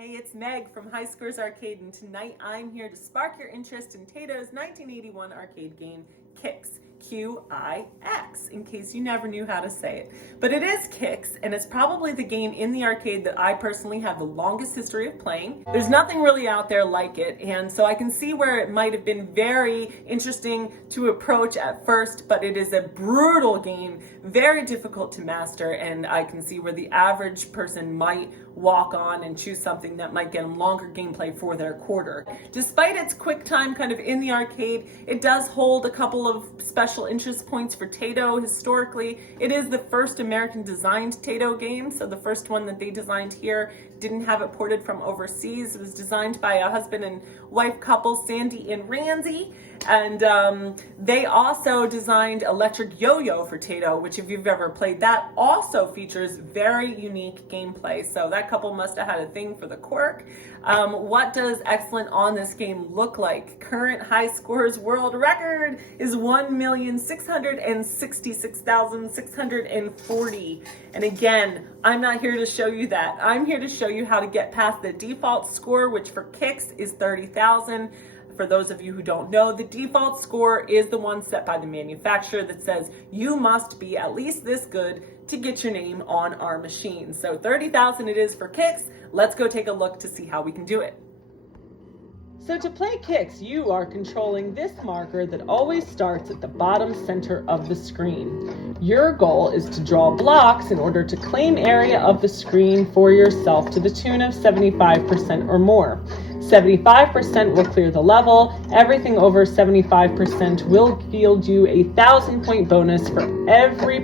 Hey, it's Meg from High Scores Arcade, and tonight I'm here to spark your interest in Taito's 1981 arcade game, Qix, Q-I-X, in case you never knew how to say it. But it is Qix, and it's probably the game in the arcade that I personally have the longest history of playing. There's nothing really out there like it, and so I can see where it might have been very interesting to approach at first, but it is a brutal game, very difficult to master, and I can see where the average person might walk on and choose something that might get them longer gameplay for their quarter. Despite its quick time kind of in the arcade, it does hold a couple of special interest points for Taito historically. It is the first American designed Taito game, so the first one that they designed here didn't have it ported from overseas. It was designed by a husband and wife couple, Sandy and Ramsey, and they also designed Electric Yo-Yo for Taito, which if you've ever played that, also features very unique gameplay. So that couple must have had a thing for the quirk. What does excellent on this game look like? Current high scores world record is 1,666,640. And again, I'm not here to show you that. I'm here to show you how to get past the default score, which for Qix is 30,000. For those of you who don't know, the default score is the one set by the manufacturer that says you must be at least this good to get your name on our machine. So 30,000 it is for Qix. Let's go take a look to see how we can do it. So to play Qix, you are controlling this marker that always starts at the bottom center of the screen. Your goal is to draw blocks in order to claim area of the screen for yourself to the tune of 75% or more. 75% will clear the level. Everything over 75% will yield you a 1,000-point bonus for every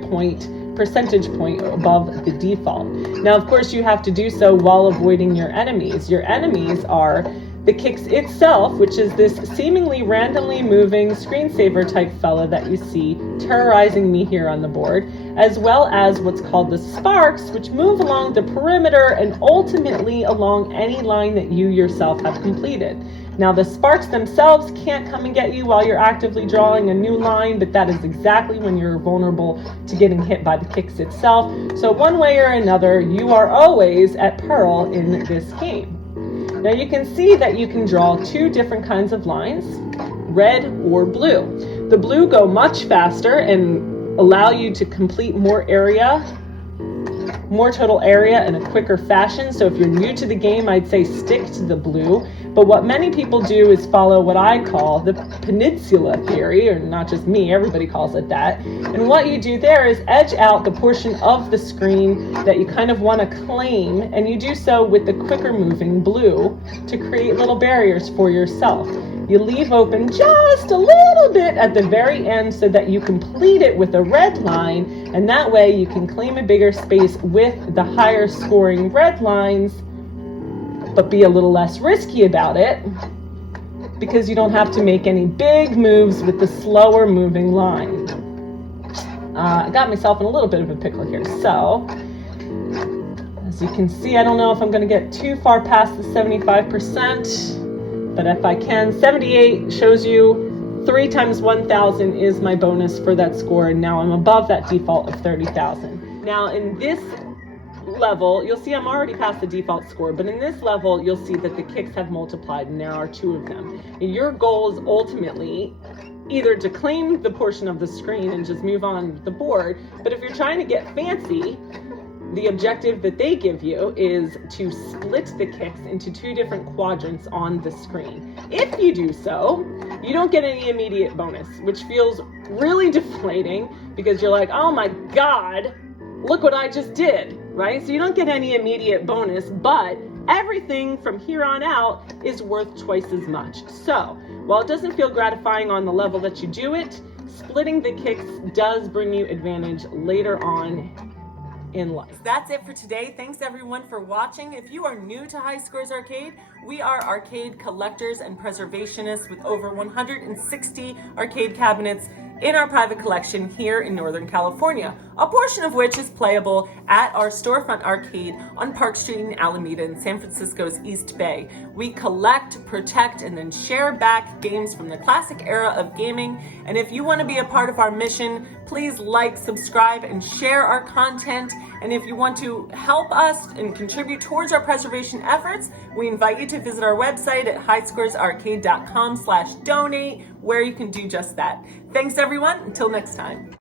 percentage point above the default. Now, of course, you have to do so while avoiding your enemies. Your enemies are the Qix itself, which is this seemingly randomly moving screensaver type fella that you see terrorizing me here on the board, as well as what's called the sparks, which move along the perimeter and ultimately along any line that you yourself have completed. Now, the sparks themselves can't come and get you while you're actively drawing a new line, but that is exactly when you're vulnerable to getting hit by the Qix itself. So one way or another, you are always at peril in this game. Now you can see that you can draw two different kinds of lines, red or blue. The blue go much faster and allow you to complete more total area in a quicker fashion. So if you're new to the game, I'd say stick to the blue. But what many people do is follow what I call the peninsula theory, or not just me, everybody calls it that. And what you do there is edge out the portion of the screen that you kind of want to claim, and you do so with the quicker moving blue to create little barriers for yourself. You leave open just a little bit at the very end so that you complete it with a red line, and that way you can claim a bigger space with the higher scoring red lines, but be a little less risky about it because you don't have to make any big moves with the slower moving line. I got myself in a little bit of a pickle here. So, as you can see, I don't know if I'm going to get too far past the 75%. But if I can, 78 shows you 3 times 1,000 is my bonus for that score, and now I'm above that default of 30,000. Now in this level, you'll see I'm already past the default score, but in this level, you'll see that the Qix have multiplied, and there are 2 of them. And your goal is ultimately either to claim the portion of the screen and just move on the board, but if you're trying to get fancy, the objective that they give you is to split the Qix into 2 different quadrants on the screen. If you do so, you don't get any immediate bonus, which feels really deflating because you're like, oh my God, look what I just did, right? So you don't get any immediate bonus, but everything from here on out is worth twice as much. So while it doesn't feel gratifying on the level that you do it, splitting the Qix does bring you advantage later on in life. That's it for today. Thanks everyone for watching. If you are new to High Scores Arcade, we are arcade collectors and preservationists with over 160 arcade cabinets in our private collection here in Northern California. a portion of which is playable at our storefront arcade on Park Street in Alameda in San Francisco's East Bay. We collect, protect, and then share back games from the classic era of gaming. And if you want to be a part of our mission, please like, subscribe, and share our content. And if you want to help us and contribute towards our preservation efforts, we invite you to visit our website at highscoresarcade.com/donate, where you can do just that. Thanks everyone, until next time.